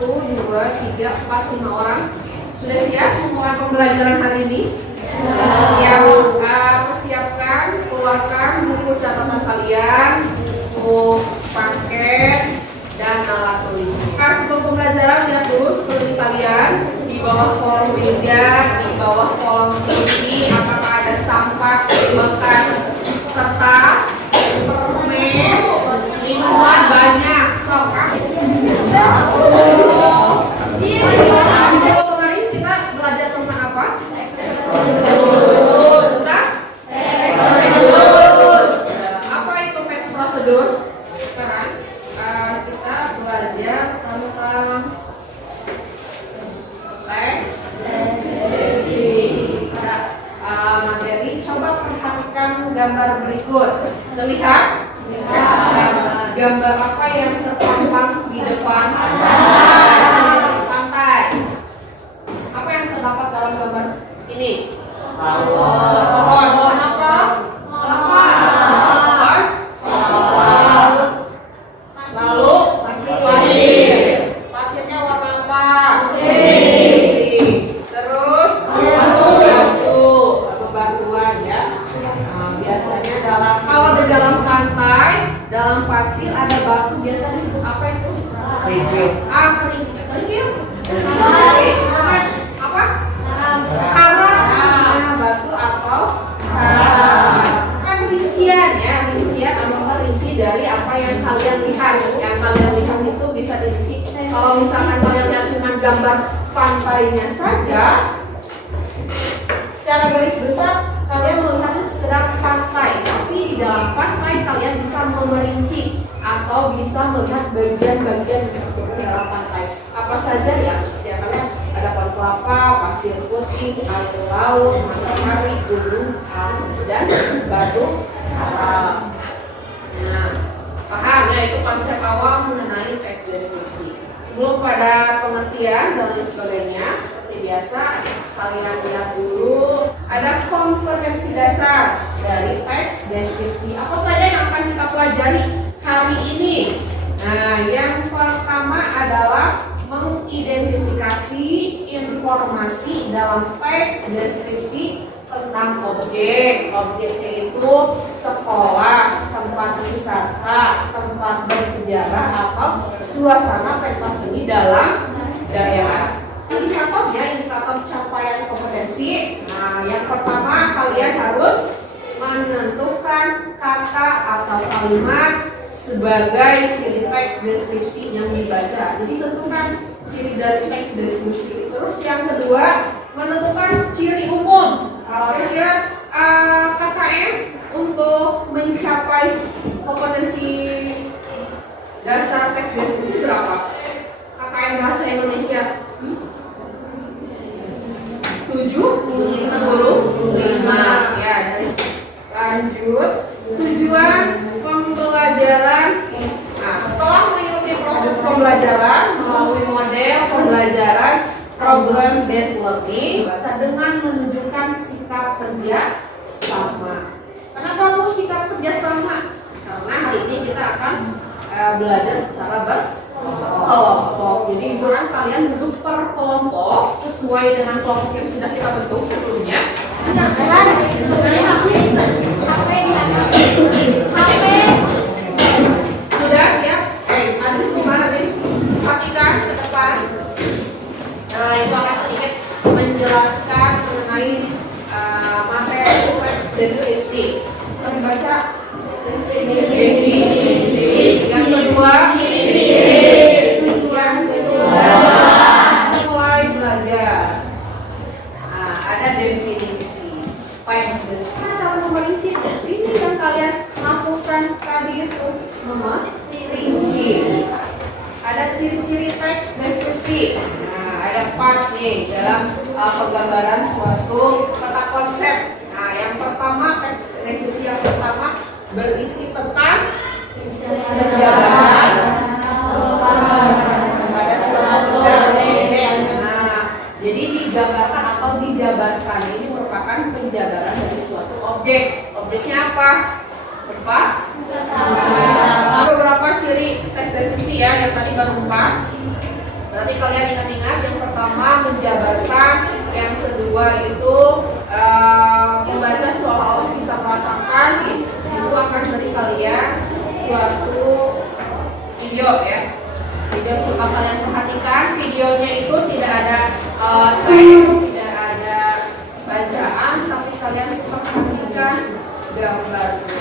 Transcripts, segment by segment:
5 orang. Sudah siap memulai pembelajaran hari ini? Siap. Persiapkan, keluarkan buku catatan kalian, buku paket, dan alat tulis. Sebelum pembelajaran, lihat dulu sekeliling kalian. Di bawah kolong meja, di bawah kolong kursi, apakah ada sampah bekas kertas, permen, minuman banyak. Kemarin kita belajar tentang apa? Tentang apa itu teks prosedur? Sekarang kita belajar tentang teks deskripsi. Ada materi. Coba perhatikan gambar berikut. Terlihat? Gambar apa yang terpampang di depan? Pantai. Apa yang terdapat dalam gambar ini? Pohon. Apa? Pohon. Lalu pasir. Pasirnya warna apa? Putih. Terus batuan ya. Biasanya kalau di dalam pantai, dalam pasir ada batu, biasanya disebut apa itu? Kerikil. Kerikil. Apa? Karang. Batu atau karang. Kan rincian ya, rincian atau rinci dari apa yang kalian lihat. Yang kalian lihat itu bisa dirinci. Kalau misalkan kalian lihat cuma gambar pantainya saja, secara garis besar kalian melihatnya sekedar pantai, tapi di dalam pantai kalian bisa memerinci atau bisa melihat bagian-bagian yang masuk ke dalam pantai. Apa saja ya? Seperti kalian ada pohon kelapa, pasir putih, air laut, matahari, gunung, dan batu karang. Nah, paham ya, itu konsep awal mengenai teks deskripsi. Sebelum pada pengertian dan lain sebagainya, seperti biasa kalian lihat dulu ada kompetensi dasar dari teks deskripsi. Apa saja yang akan kita pelajari hari ini? Nah, yang pertama adalah mengidentifikasi informasi dalam teks deskripsi tentang objek. Objeknya itu sekolah, tempat wisata, tempat bersejarah, atau suasana pentas seni dalam daerah. Indikator capaian kompetensi. Nah, yang pertama kalian harus menentukan kata atau kalimat sebagai ciri teks deskripsi yang dibaca. Jadi tentukan ciri dari teks deskripsi. Terus yang kedua, menentukan ciri umum. Kira-kira KKM untuk mencapai kompetensi dasar teks deskripsi berapa? KKM bahasa Indonesia 75 ya. Lanjut, tujuan pembelajaran. Nah, setelah mengikuti proses pembelajaran melalui model pembelajaran problem based learning, baca dengan menunjukkan sikap kerja sama. Kenapa harus sikap kerja sama? Karena hari ini kita akan belajar secara berkelompok. Jadi ukuran kalian duduk per kelompok sesuai dengan kelompok yang sudah kita bentuk sebelumnya. Sudah siap? Adris kemana Adris? Pakikan ke depan. Itu akan sedikit menjelaskan mengenai materi teks deskripsi. Terbaca definisi. Yang kedua, tujuan mulai belajar. Nah, ada definisi teks deskripsi. Cara memerinci ini yang kalian lakukan tadi itu memerinci. Ada ciri-ciri teks deskripsi. Nah, ada part nih dalam penggambaran suatu kata konsep. Nah, yang pertama teks deskripsi yang pertama berisi tentang penjabaran pada suatu objek. Nah, jadi digambarkan atau dijabarkan ini merupakan penjabaran dari suatu objek. Objeknya apa? Berapa? Beberapa ciri teks deskripsi ya, yang tadi baru 4. Berarti Berarti kalian ingat-ingat, yang pertama menjabarkan, yang kedua itu membaca seolah-olah bisa merasakan, itu akan beri kalian suatu video ya. Video coba kalian perhatikan, videonya itu tidak ada teks, tidak ada bacaan, tapi kalian perhatikan gambarnya.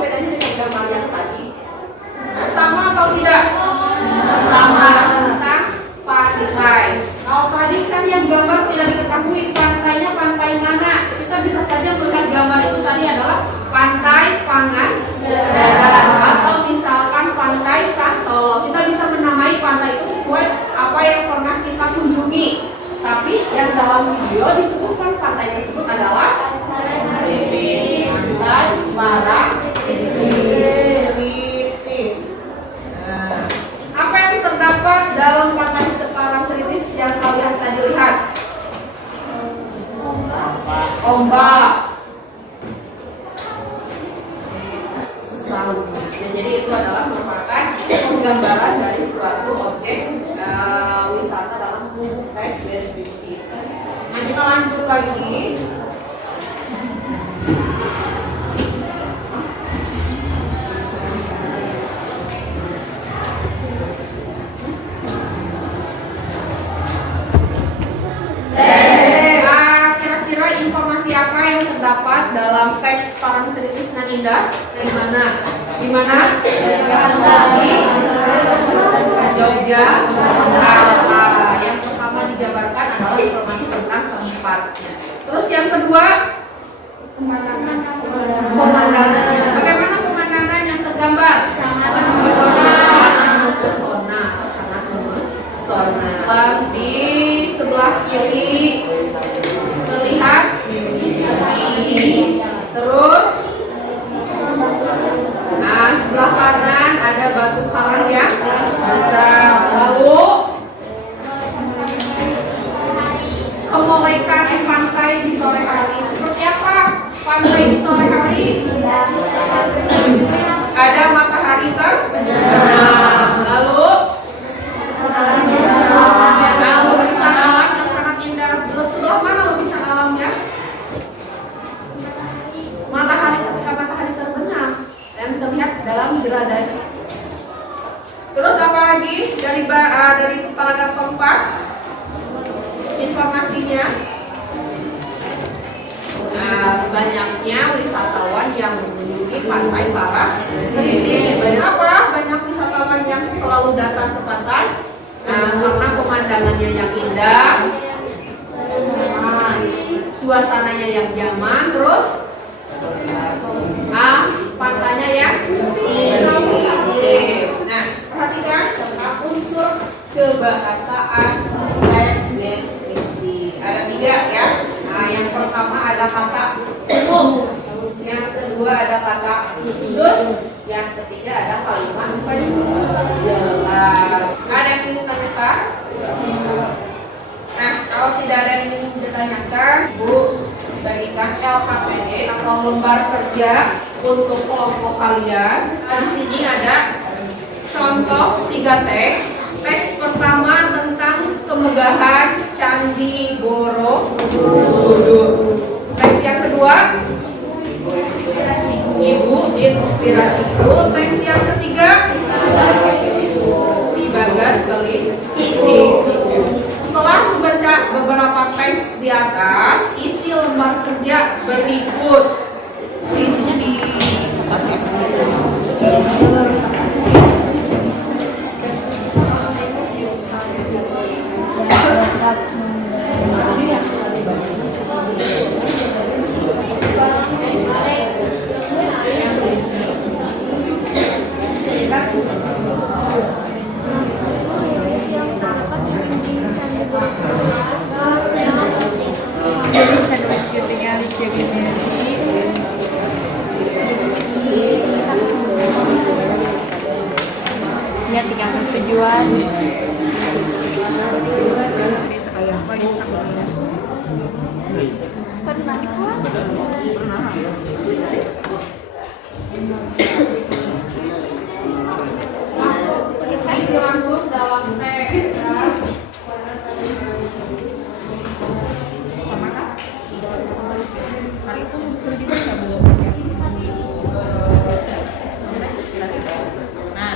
Bedanya dengan gambar yang tadi, sama atau tidak? Sama, tentang pantai. Kalau tadi kan yang gambar tidak diketahui pantainya pantai mana, kita bisa saja melihat gambar itu tadi adalah pantai Pangandaran atau misalkan pantai Santolo. Kita bisa menamai pantai itu sesuai apa yang pernah kita kunjungi. Tapi yang dalam video disebutkan pantai tersebut adalah pantai Parangtritis. Nah, apa yang terdapat dalam pantai Parangtritis yang kalian tadi lihat? Ombak. Sesalutnya. Jadi itu adalah merupakan penggambaran dari suatu objek wisata dalam buku teks deskripsi. Nah, kita lanjut lagi. Kira-kira informasi apa yang terdapat dalam teks Parangtritis nan indah? Dari mana? Di mana? Di Jogja. Yang pertama dijabarkan adalah informasi tentang tempatnya. Terus yang kedua, pemandangan. Bagaimana pemandangan yang tergambar? Sangat mempesona. Di sebelah kiri terlihat terus, nah sebelah kanan ada batu karang yang besar. Lalu kemolekan pantai di sore hari. Seperti apa pantai di sore hari? Ada matahari terbenam. Lalu lukisan alam yang sangat indah. Sebelah mana lukisan alamnya? Matahari, ketika matahari terbenam dan terlihat dalam gradasi. Terus apa lagi dari paragraf keempat? Informasinya, banyaknya wisatawan yang mengunjungi pantai Parangtritis. Banyak apa? Banyak wisatawan yang selalu datang ke pantai. Karena pemandangannya yang indah, suasananya yang nyaman, terus pantainya yang bersih. Nah, perhatikan unsur kebahasaan teks deskripsi. Ada 3 ya. Nah, yang pertama ada kata umum, yang kedua ada kata khusus, yang ketiga ada kalimat penjelas. Ada yang ingin ditanyakan? Nah, kalau tidak ada yang ingin ditanyakan, Bu bagikan LKPD atau lembar kerja untuk kelompok kalian. Nah, di sini ada contoh 3 teks. Teks pertama tentang kemegahan Candi Borobudur. Teks yang kedua, Ibu inspirasiku. Teks yang ketiga, Si Bagas Kelinci. Setelah membaca beberapa teks di atas, isi lembar kerja berikut. Isinya di atas ya. Ya, tinggal tujuan. Isi langsung dalam teks ya. Sama kan? Hari itu sudah dibaca belum ya? Inspirasi. Nah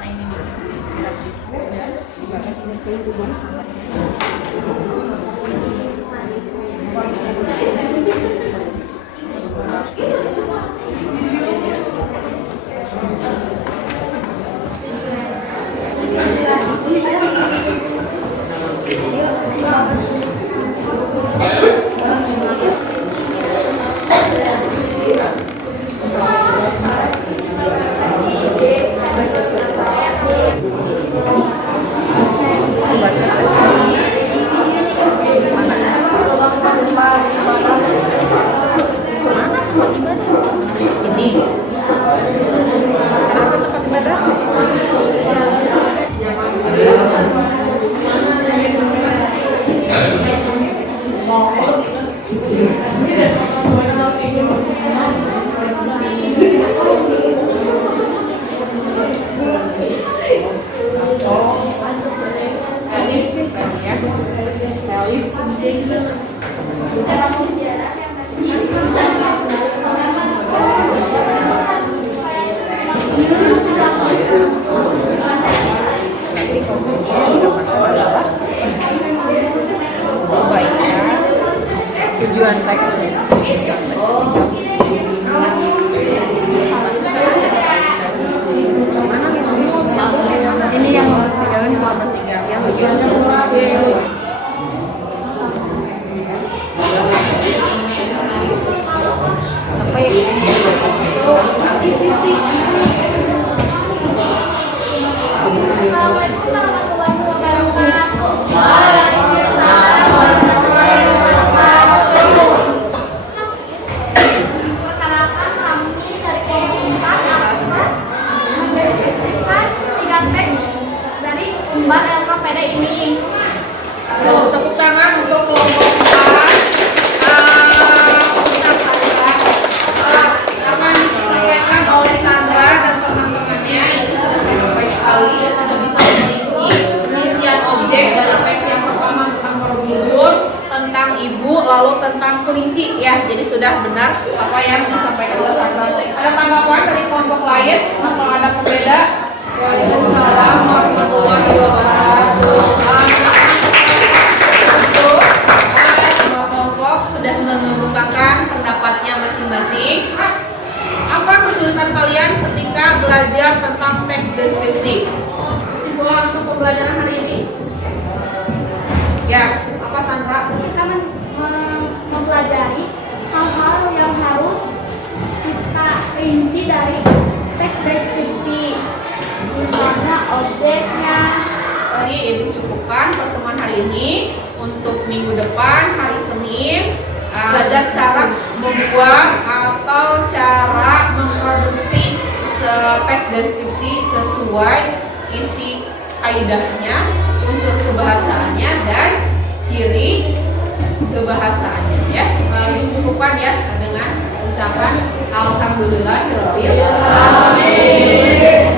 ini nih inspirasi. Ya, dibaca sini hubungan sama. Tujuan teksnya. Ini yang pegangan nomor 3 yang bagian apa ya? Assalamualaikum warahmatullahi wabarakatuh. Perkenalkan kami dari kelompok 4 akan mendeskripsikan 3 teks dari Umbar LKPD ini. Tepuk tangan untuk kelompok 4. Akan disampaikan oleh Sandra dan teman-temannya. Ini sudah sampai sekali ya, sudah bisa merinci rincian objek dari teks yang pertama tentang Borobudur, tentang ibu, lalu tentang kelinci ya. Jadi sudah benar apa yang disampaikan oleh Sandra. Ada tanggapan dari kelompok lain atau ada pembeda? Waalaikumsalam warahmatullahi wabarakatuh. Semua kelompok sudah mengemukakan pendapatnya masing-masing. Apa kesulitan kalian ketika belajar tentang teks deskripsi? Kesimpulan untuk pembelajaran hari ini? Ya, apa Sandra? Kita mempelajari hal-hal yang harus kita rinci dari teks deskripsi. Misalnya objeknya. Tadi Ibu cukupkan pertemuan hari ini. Untuk minggu depan, hari Senin, belajar cara membuat atau cara memproduksi teks deskripsi sesuai isi kaidahnya, unsur kebahasaannya, dan ciri kebahasaannya ya. Cukupkan ya dengan ucapan alhamdulillahirabbil alamin.